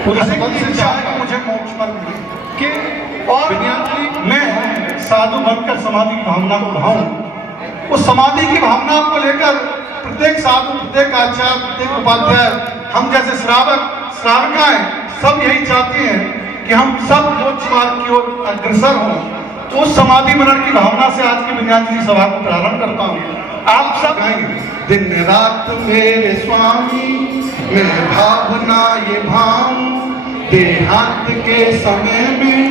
से चाहे मुझे मोक्ष पर मिले कि और मैं साधु बनकर समाधि की भावना को बढ़ाऊं। उस समाधि की भावना को लेकर प्रत्येक साधु, प्रत्येक आचार्य, प्रत्येक उपाध्याय, हम जैसे श्रावकाएं सब यही चाहते हैं कि हम सब मोक्ष मार्ग की ओर अग्रसर हों। तो उस समाधि मनन की भावना से आज की विज्ञानजलि सभा को प्रारंभ करता हूँ। आप सब गाएंगे। दिन रात मेरे स्वामी मैं भावना ये भाऊं, देहांत के समय में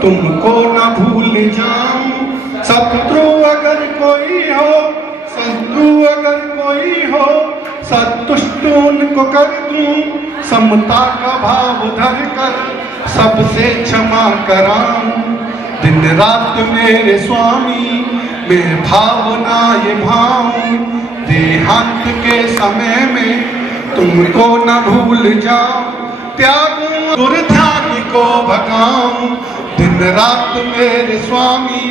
तुमको न भूल जाऊं। शत्रु अगर कोई हो, शत्रु अगर कोई हो, संतुष्ट उनको कर दूं। समता का भाव धर कर सबसे क्षमा कराऊं। दिन रात मेरे स्वामी मैं भावना ये भाऊं, देहांत के समय में तुमको न भूल जाऊं। त्यागूं दुर्ध्यान को भगाऊं। दिन रात मेरे स्वामी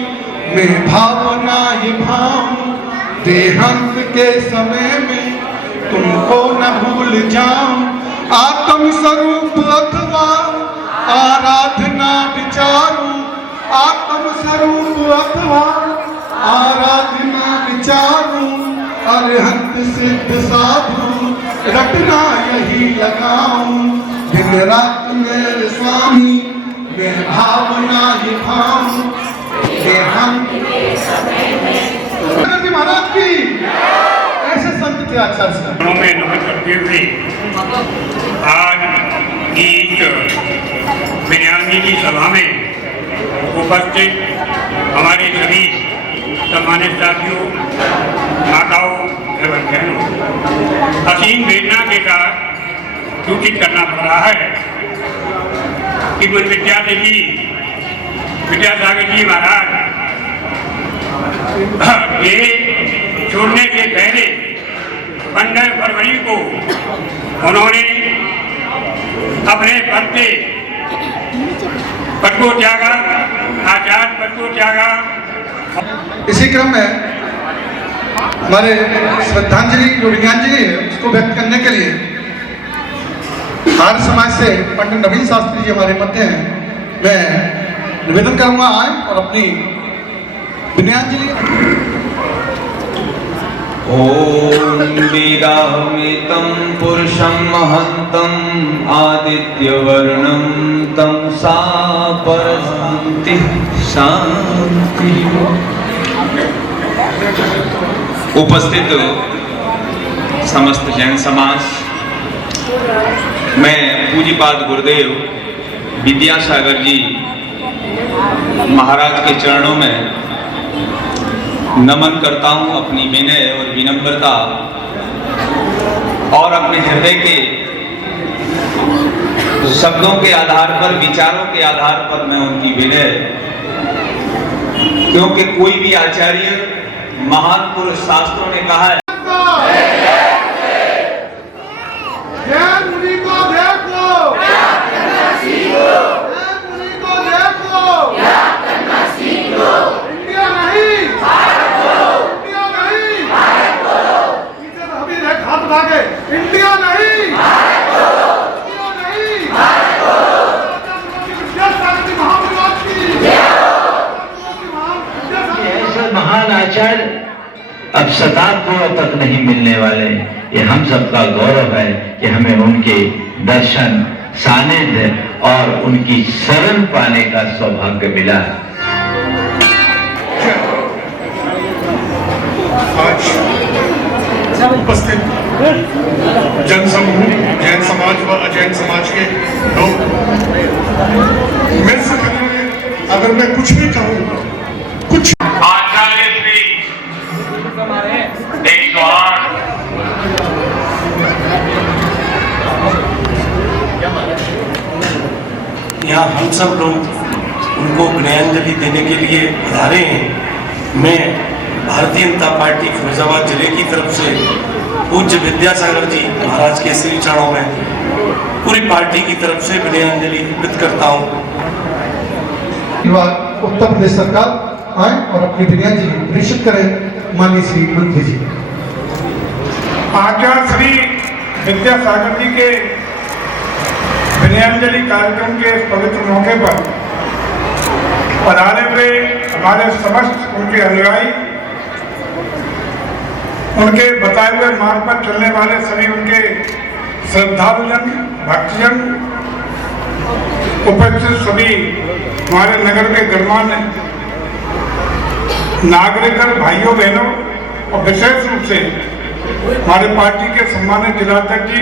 मैं भावना ये भाऊं, देहांत के समय में तुमको न भूल जाऊं। आत्म स्वरूप अथवा आराधना विचारूं, आत्म स्वरूप अथवा आराधना विचारूं। अरहंत सिद्ध साधु रटना यही लगाऊं। दिन रात मेरे स्वामी मैं भावना ही भाऊं, देहांत के समय में महाराज की ऐसे संत थे आचार्य में नमन करते हुए आज एक विज्ञानजलि सभा में उपस्थित हमारे सभी सम्मानित साथियों, माताओं एवं बहनों, असीम वेदना के साथ सूचित करना पड़ रहा है कि कुछ विद्यासागर जी महाराज ये छोड़ने से पहले 15 फरवरी को उन्होंने अपने पद को त्यागा, आचार्य पद को त्यागा। इसी क्रम में हमारे श्रद्धांजलि जो विज्ञानजलि है उसको व्यक्त करने के लिए आर्य समाज से पंडित नवीन शास्त्री जी हमारे मध्य हैं। मैं निवेदन करूंगा आए और अपनी विज्ञानजलि। ओम वीरामितं पुरुषं महन्तं आदित्यवर्णं तमसा परशान्ति शांति। उपस्थित समस्त जैन समाज, मैं पूज्यपाद गुरुदेव विद्यासागर जी महाराज के चरणों में नमन करता हूं। अपनी विनय और विनम्रता और अपने हृदय के शब्दों के आधार पर, विचारों के आधार पर मैं उनकी विनय, क्योंकि कोई भी आचार्य महान पुरुष शास्त्रों ने कहा है इंडिया नहीं, ऐसे महान आचार्य अब शताब्दियों तक नहीं मिलने वाले। ये हम सबका गौरव है कि हमें उनके दर्शन, सानिध्य और उनकी शरण पाने का सौभाग्य मिला। उपस्थित जनसमूह, जैन समाज व अजैन समाज के लोग, मेरे से अगर मैं कुछ भी कहूँ, कुछ आचार्य श्री 108 यहाँ हम सब लोग उनको विनयाञ्जलि देने के लिए पधारे हैं। मैं भारतीय जनता पार्टी फिरोजाबाद जिले की तरफ से पूज्य विद्यासागर जी महाराज के श्री चरणों में पूरी पार्टी की तरफ से विनयाञ्जलि अर्पित करता हूँ। उत्तर प्रदेश सरकार आए और अपनी विनयाञ्जलि प्रेषित करें माननीय श्री मंत्री जी। आचार्य श्री विद्यासागर जी के विनयांजलि कार्यक्रम के इस पवित्र मौके पर पधारे हुए हमारे समस्त उनके अनुयायी, उनके बताए हुए मार्ग पर चलने वाले सभी उनके श्रद्धालुजन, भक्तजन, उपस्थित सभी हमारे नगर के गणमान्य नागरिक भाइयों बहनों और विशेष रूप से हमारे पार्टी के सम्मानित जिलाध्यक्ष जी,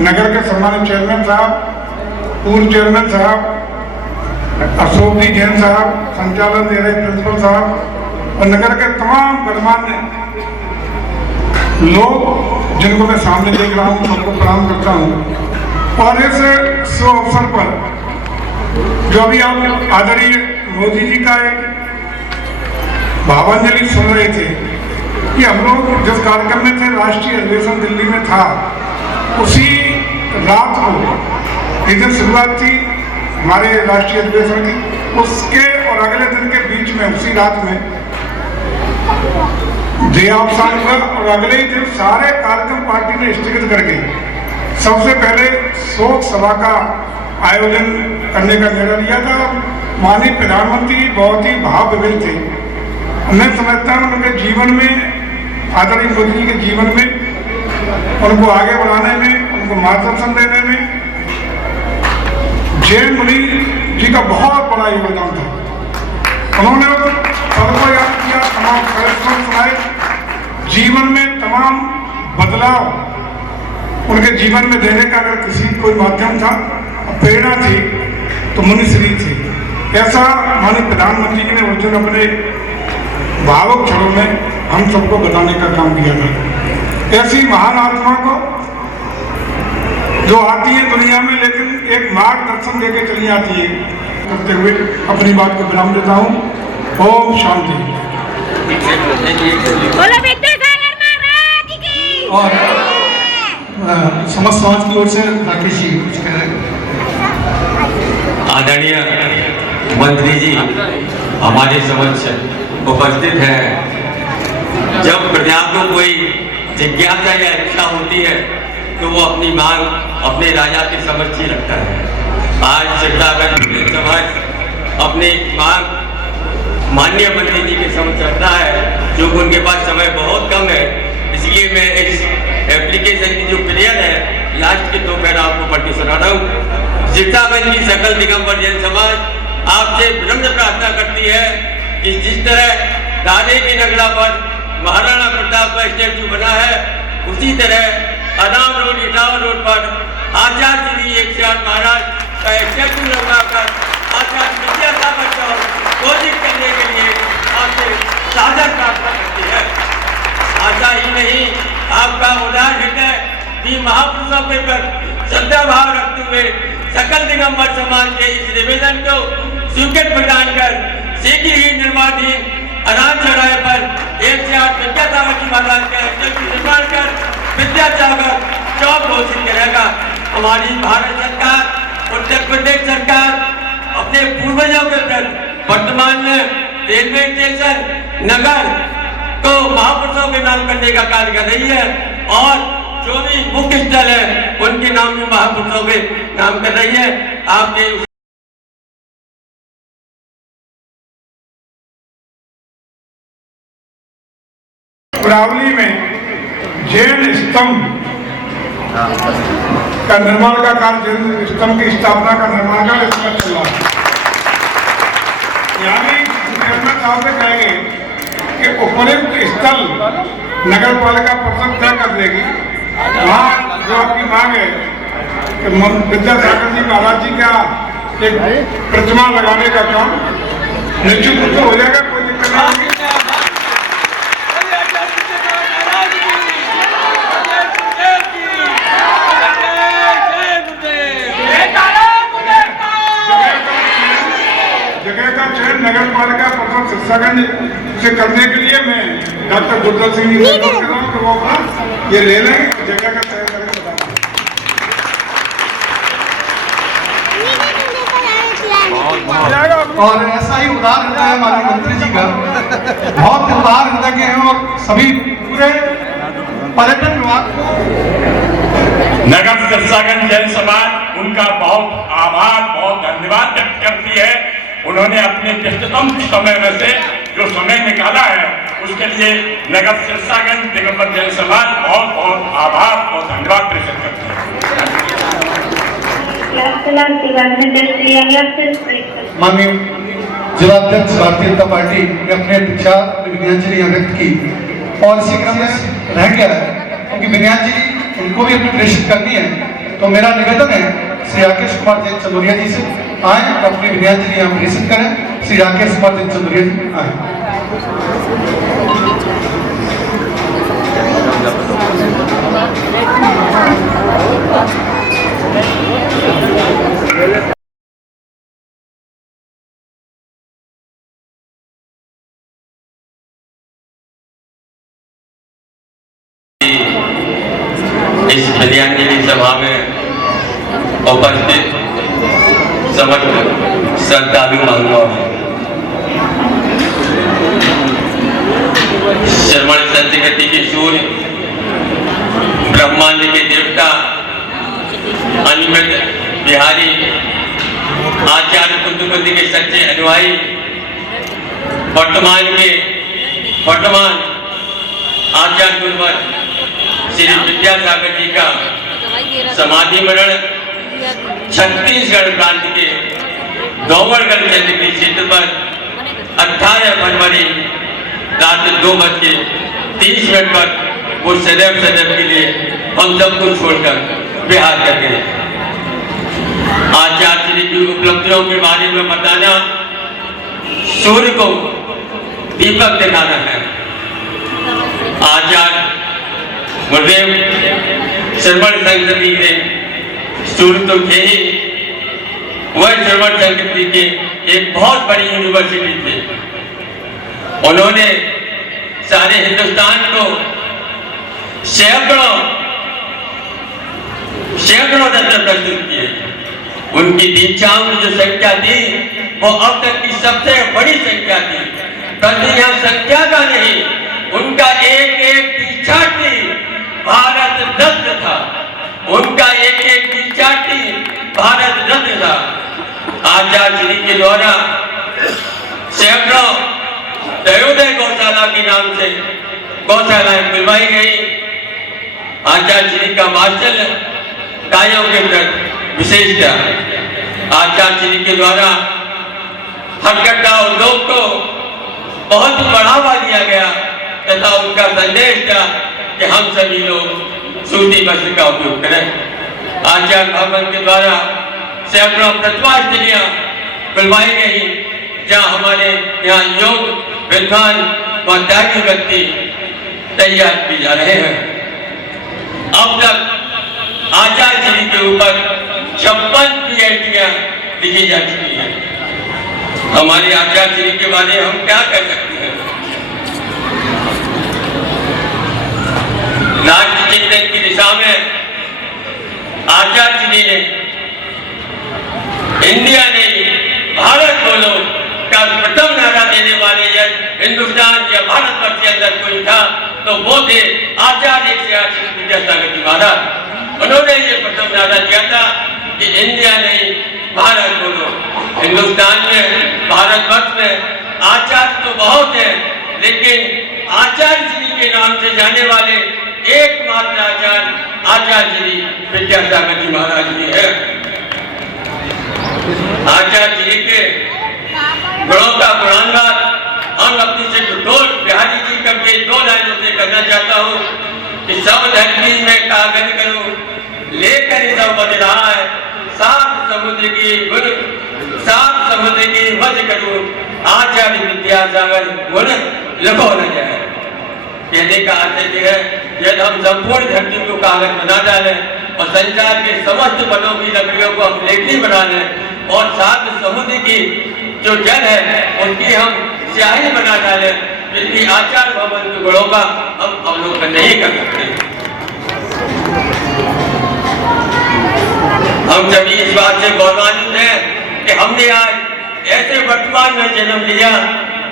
नगर के सम्मानित चेयरमैन साहब, पूर्व चेयरमैन साहब, अशोक जी जैन साहब, संचालन दे रहे प्रिंसिपल साहब और नगर के तमाम गणमान्य लोग जिनको मैं सामने देख रहा हूँ, सबको प्रणाम करता हूँ। और इस शुभ अवसर पर जो अभी आप आदरणीय मोदी जी का एक भावांजलि सुन रहे थे कि हम लोग जिस कार्यक्रम में थे, राष्ट्रीय अधिवेशन दिल्ली में था, उसी रात को एक दिन शुरुआत थी हमारे राष्ट्रीय अधिवेशन की, उसके और अगले दिन के बीच में उसी रात में देहावसान हुआ और अगले ही दिन सारे कार्यक्रम पार्टी ने स्थगित करके सबसे पहले शोक सभा का आयोजन करने का निर्णय लिया था। माननीय प्रधानमंत्री बहुत ही भाव विभिन्न थे। मैं समझता हूँ उनके जीवन में, आदरणीय मोदी जी के जीवन में, उनको आगे बढ़ाने में, उनको मार्गदर्शन देने में जैन मुनि जी का बहुत बड़ा योगदान था। उन्होंने सबको याद किया, तमाम परिश्रम सुनाए, जीवन में तमाम बदलाव उनके जीवन में देने का अगर किसी कोई माध्यम था, प्रेरणा थी, तो मुनिश्री थी। ऐसा माननीय प्रधानमंत्री जी ने उस दिन अपने भावुक क्षणों में हम सबको बताने का काम किया था। ऐसी महान आत्मा को जो आती है दुनिया में, लेकिन एक मार्गदर्शन देके चली आती है। करते हुए अपनी बात को विराम देता हूँ। ओम शांति। और समस्त समाज की ओर से राकेश जी कुछ कह रहे हैं। आदरणीय मंत्री जी हमारे समक्ष उपस्थित है। जब प्रजा को कोई जिज्ञासा या इच्छा होती है तो वो अपनी मांग अपने राजा के समक्ष ही रखता है। आज सिद्धागंज समक्ष अपनी मांग माननीय मंत्री जी के समक्ष रखना है, जो उनके पास समय बहुत कम है। इसलिए मैं इस एप्लीकेशन की जो क्लियर है लास्ट के 2 पैरा आपको पढ़ के सुना रहा हूँ। सिद्धागंज की सकल दिगंबर जैन समाज आपसे विनम्र प्रार्थना करती है कि जिस तरह राजे की नगला पर महाराणा प्रताप का स्टैचू बना है, उसी तरह अनाम रोड, इटावा रोड पर आचार्य श्री 108 महाराज का स्टैचू लगवाकर आचार्य विद्यासागर को घोषित करने के लिए आपसे सादर प्रार्थना करती है। आशा ही नहीं, आपका उदार हृदय भी महापुरुषों के प्रति श्रद्धा भाव रखते हुए सकल दिगंबर समाज के इस निवेदन को स्वीकृत प्रदान कर शीघ्र ही निर्माणाधीन अनाथ चौराहे पर 108 विद्यासागर जी महाराज का स्टैचू निर्माण कर विद्यासागर चौक घोषित करेगा। हमारी भारत सरकार, उत्तर प्रदेश सरकार अपने पूर्वजों के प्रति वर्तमान में रेलवे स्टेशन, नगर को महापुरुषों के नाम करने का कार्य कर रही है और जो भी मुख्य स्थल है उनके नाम भी महापुरुषों के नाम कर रही है। आपके अरावली में जैन स्तंभ का निर्माण का कार्य, जैन स्तंभ की स्थापना का निर्माण का इसमें चल रहा है। यानी चेयरमैन साहब से कहेंगे कि उपयुक्त स्थल नगर पालिका परिषद तय कर देगी। वहाँ जो आपकी मांग है कि विद्यासागर जी महाराज जी का एक प्रतिमा लगाने का काम निश्चित रूप से हो जाएगा, कोई दिक्कत नहीं होगी। जगह का चयन नगर पालिका परिषद सिरसागंज से करने के लिए मैं डॉक्टर गुरदल सिंह जी से अनुरोध कर रहा हूँ कि वो अपना ये ले लें, जगह का चयन करके बताएं। और ऐसा ही उदार हृदय है माननीय मंत्री जी का, बहुत उदार हृदय के हैं और सभी पूरे पर्यटन विभाग को नगर सिरसागंज जैन समाज उनका बहुत आभार, बहुत धन्यवाद व्यक्त करती है। उन्होंने अपने व्यस्ततम समय में से जो समय निकाला है उसके लिए नगर सिरसागंज दिगंबर जैन समाज बहुत बहुत आभार और धन्यवाद प्रेषित करती है। माननीय जिलाध्यक्ष भारतीय जनता पार्टी ने अपने अध्यक्षा विनयांजलि व्यक्त की और इसी क्रम में रह गया है क्योंकि विनयांजलि उनको भी अपनी प्रेषित करनी है। तो मेरा निवेदन है श्री राकेश कुमार जैन चंदोरिया जी से आए और अपनी विनयांजलि यहाँ प्रेषित करें। श्री राकेश कुमार जैन चंदोरिया जी आए। इस विनयांजलि सभा में उपस्थित समस्त श्रद्धालु महानुभाव, श्रवण संस्कृति के सूर्य, ब्रह्मांड के देवता, अनिमित बिहारी, आचार्य कुंदकुंदी के सच्चे अनुयायी, वर्तमान आचार्य गुरुवर श्री विद्यासागर जी का समाधि मरण छत्तीसगढ़ प्रांत के डोंगरगढ़ केंद्र के क्षेत्र पर 18 फरवरी रात 2:30 पर वो सदैव के लिए हम सबको छोड़कर बिहार कर गए। आचार्य जी की उपलब्धियों के बारे में बताना सूर्य को दीपक दिखाना है। आचार्य गुरुदेव श्रवण संस्कृति के सूर्य तो थे ही, वह श्रवण संस्कृति के एक बहुत बड़ी यूनिवर्सिटी थे। उन्होंने सारे हिंदुस्तान को सैकड़ों रत्न प्रस्तुत किए। उनकी दीक्षाओं की जो संख्या थी वो अब तक की सबसे बड़ी संख्या थी। परंतु यह संख्या का नहीं, उनका एक एक दीक्षार्थी भारत रत्न था। उनका एक एक दीक्षार्थी भारत रत्न था। आचार्य जी के द्वारा सैकड़ों दयोदय गौशाला के नाम से गौशालाएं खुलवाई गई। आचार्य जी का वात्सल्य गायों के प्रति विशेष था। आचार्य जी के द्वारा हथकरघा उद्योग को बहुत बढ़ावा दिया गया तथा उनका संदेश था कि हम सभी लोग सूती वस्त्र का उपयोग करें। आचार्य भवन के द्वारा सैकड़ों प्रतिभा स्त्रियां खुलवाई गई, जहां हमारे यहाँ योग विद्वान व त्यागी व्यक्ति तैयार किए जा रहे हैं। अब तक आचार्य जी के ऊपर 56 PhDयां लिखी जा चुकी हैं। हमारे आचार्य जी के बारे में हम क्या कह सकते हैं? राष्ट्र चिंतन की दिशा में आचार्य जी ने इंडिया नहीं भारत बोलो का प्रथम नारा देने वाले यदि हिंदुस्तान या भारत वर्ष के अंदर कोई था तो वो थे आचार्य श्री विद्यासागर जी महाराज। उन्होंने ये प्रथम नारा दिया था कि इंडिया नहीं भारत बोलो। हिंदुस्तान में भारतवर्ष में आचार्य तो बहुत है, लेकिन आचार्य जी के नाम से जाने वाले एकमात्र आचार्य जी विद्यासागर जी महाराज जी है। आचार्य जी के गुणों का गुणानवाद हम अपनी से बिहारी जी का के 2 लाइनों से करना चाहता हूँ कि सब धरती में कागज करूँ लेकर सब बज रहा है, 7 समुद्र की गुण 7 समुद्र की वज करूँ, आचार्य विद्यासागर गुण लिखो न जाए। कहने का अर्थ यह है यदि हम संपूर्ण धरती को कागज बना डालें और संसार के समस्त पदों की लकड़ियों को हम लेखनी बना लें और 7 समुद्र की जो जल है उसकी हम स्याही बना डालें, इसलिए आचार्य भवन के गुणों का हम अवलोकन नहीं कर सकते। हम सभी इस बात से गौरवान्वित हैं कि हमने आज ऐसे वर्तमान में जन्म लिया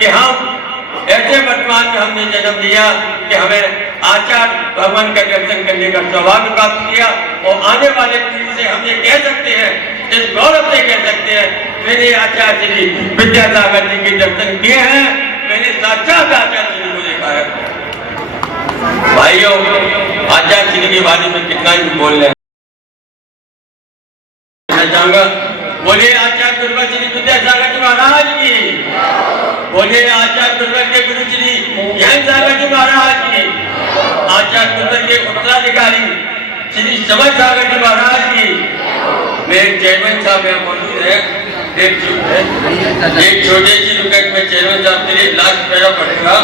कि हम ऐसे वर्तमान में हमने जन्म लिया कि हमें आचार्य भगवान का दर्शन करने का सौभाग्य प्राप्त किया। और आने वाले पीढ़ी से हम ये कह सकते हैं, इस गौरव से कह सकते हैं, मैंने आचार्य श्री विद्यासागर जी के दर्शन किए हैं, मैंने साक्षात आचार्य जी को देखा है। भाइयों, आचार्य श्री के बारे में कितना ही बोल रहे हैं। मैं चाहूंगा बोलिए आचार्य दुर्गा श्री विद्यासागर जी महाराज की, बोलिए आचार्य दुर्गा के गुरु श्री ज्ञान सागर जी महाराज की, आचार्य दुर्गा के उत्तराधिकारी श्री समझ सागर जी महाराज की। मेरे चेयरमैन साहब यहाँ मौजूद है, एक छोटे सी रुकट में चेयरमैन साहब के लिए लास्ट पैरा पड़ेगा।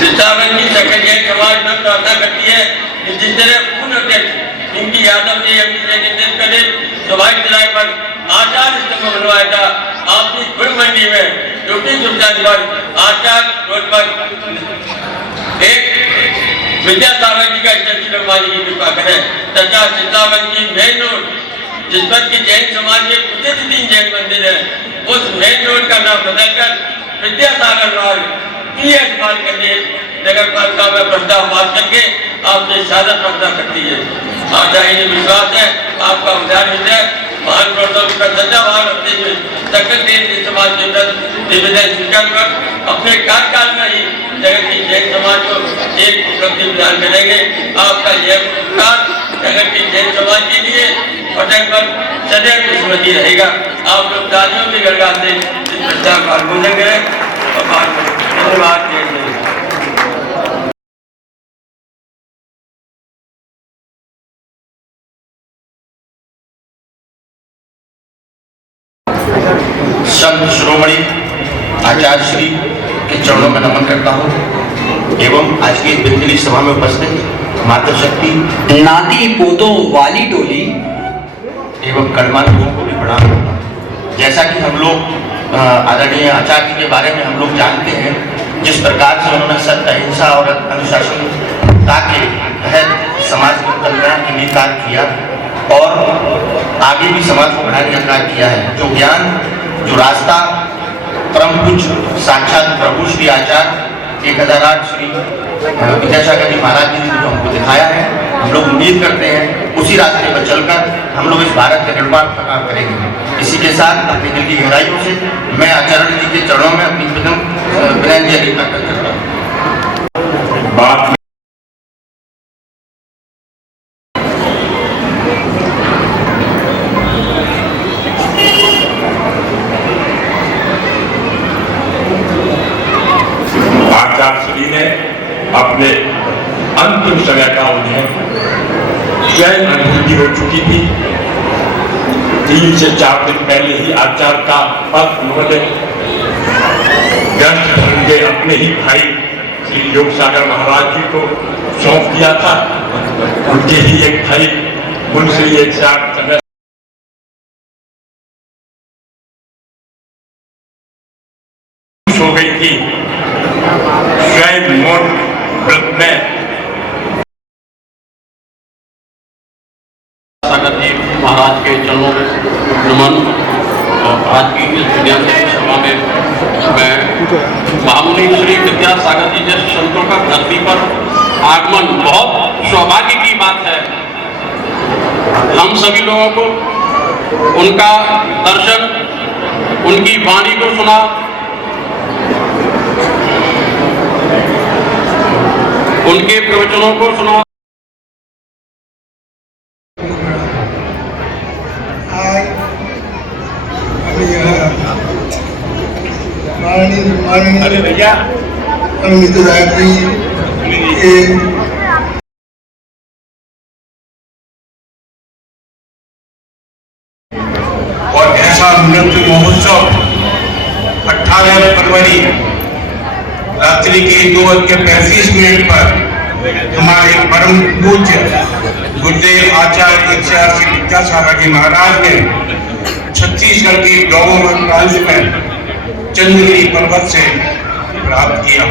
शिक्षावन की सेक्रेटरी समाज में प्रार्थना करती है कि जिस तरह पूर्ण अध्यक्ष इनकी यादव ने निर्देश करे स्वाभाविक चलाए पर आचार्य स्तंभ बनवाया था आपकी गुरु मंडी में, जो कि पर आचार्य रोड पर एक विद्यासागर जी का स्टैच्यू लगवाने की कृपा करें तथा शिक्षावन की मेन रोड जिस पर की जैन समाज के प्रसिद्ध 3 जैन मंदिर है, उस मेन रोड का नाम बदलकर विद्यासागर मार्ग PS मार्ग करके नगर पालिका में प्रस्ताव पास करके आपसे सादा प्रार्थना करती है। आचार्य विश्वास है आपका उद्धार विजय महान प्रोत्साहन का सच्चा भाव रखते हुए सकल देश समाज के प्रति निवेदन स्वीकार कर अपने कार्यकाल में ही जगत की जैन समाज को एक उपलब्धि प्रदान करेंगे। आपका यह पुरस्कार जगत की जैन समाज के लिए पटक पर सदैव स्मृति रहेगा। आप लोग तालियों की गड़गड़ाहट से इस प्रस्ताव का अनुमोदन करें और धन्यवाद। संत शिरोमणि आचार्य श्री के चरणों में नमन करता हूँ एवं आज की बिंदली सभा में उपस्थित मातृशक्ति नाती पोतों वाली टोली एवं गणमान्य लोगों को भी प्रणाम करता हूँ। जैसा कि हम लोग आदरणीय आचार्य जी के बारे में हम लोग जानते हैं, जिस प्रकार से उन्होंने सत्य अहिंसा और अनुशासनता के तहत समाज के कल्याण के लिए कार्य किया और आगे भी समाज को बढ़ाने का कार्य किया है। जो ज्ञान, जो रास्ता परम पूज्य साक्षात प्रभु श्री आचार्य 1008 श्री विद्यासागर जी महाराज जी ने जो हमको दिखाया है, हम लोग उम्मीद करते हैं उसी रास्ते पर चलकर हम लोग इस भारत के निर्माण का काम करेंगे। इसी के साथ अपनी दिल की गहराइयों से मैं आचार्य जी के चरणों में अपनी विनम्र करता हूँ। अपने अंतिम समय का उन्हें स्वयं अनुभूति हो चुकी थी। 3 से 4 दिन पहले ही आचार्य का पद उन्होंने ग्रंथ धर्म के अपने ही भाई श्री योग सागर महाराज जी को सौंप दिया था। उनके ही एक भाई मुंशी एक साथ समय हो गई थी। स्वयं मौन व्रत में सागर जी महाराज के चरणों में नमन। और आज की इस विद्यार्थी सभा में मैं महामुनि श्री विद्यासागर जी जैसे संतों का धरती पर आगमन बहुत सौभाग्य की बात है। हम सभी लोगों को उनका दर्शन, उनकी वाणी को सुना, उनके प्रवचनों को सुना। अरे भैया और ऐसा नृत्य महोत्सव 18 फरवरी रात्रि के 2:35 पर हमारे परम पूज्य गुरुदेव आचार्य दीक्षा श्री विद्यासागर जी महाराज ने छत्तीसगढ़ की गवर्नमेंट प्रांत में चंद्रगिरी पर्वत से प्राप्त किया।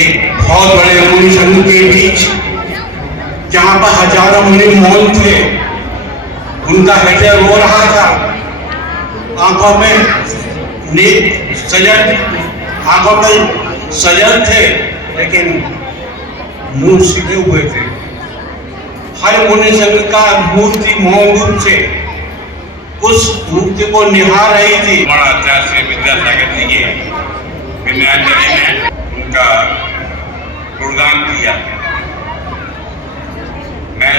एक बहुत बड़े मुनि संघ के बीच जहां पर हजारों मुनि मौन थे, उनका हृदय रो रहा था, आंखों में नेत्र सजन आंखों में सजल थे लेकिन मुंह सीधे हुए थे। हर मुनि संघ का मूर्ति मौन रूप से उस मूर्ति को निहार रही थी। हमारा आचार्य श्री विद्यासागर जी के विनयांजलि ने उनका गुणगान किया। मैं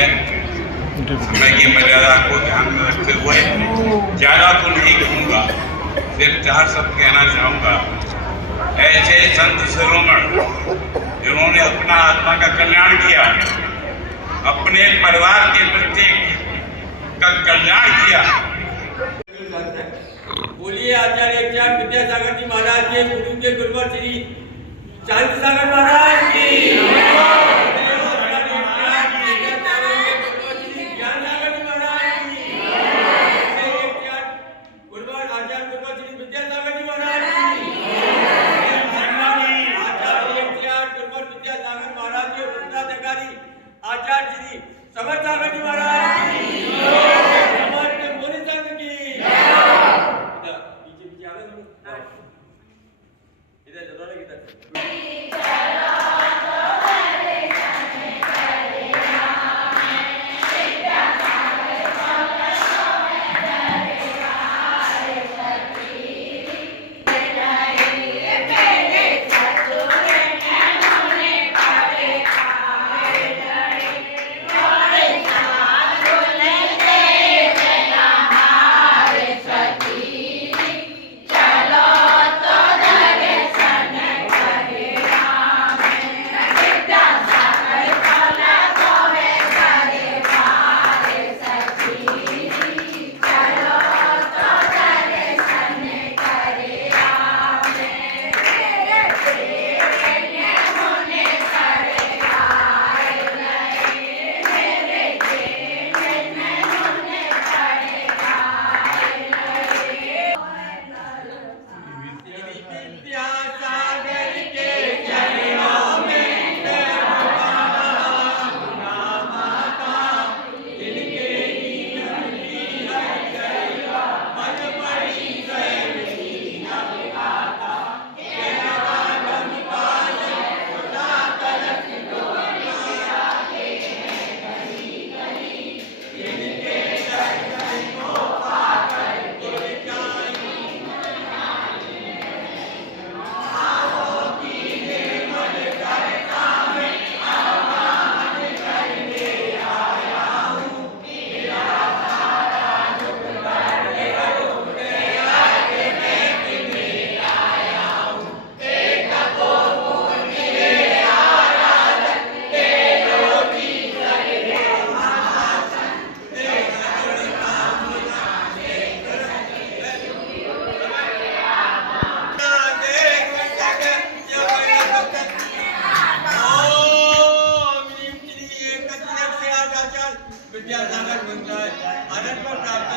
समय की मर्यादा को ध्यान में रखते हुए ज्यादा तो नहीं कहूँगा, सिर्फ 4 शब्द कहना चाहूँगा। ऐसे संत शिरोमण जिन्होंने अपना आत्मा का कल्याण किया, अपने परिवार के प्रत्येक का कल्याण किया। बोलिए आचार्य एकचाट विद्यासागर जी महाराज के गुरु के गुरुवर श्री शांति सागर महाराज की। आचार्य श्री समर्थ सागर जी महाराज की, समर्थ मोनी संघ की। पीछे आ गए इधर जरूर इधर। विद्यासागर मंदिर आनंद पर प्राप्त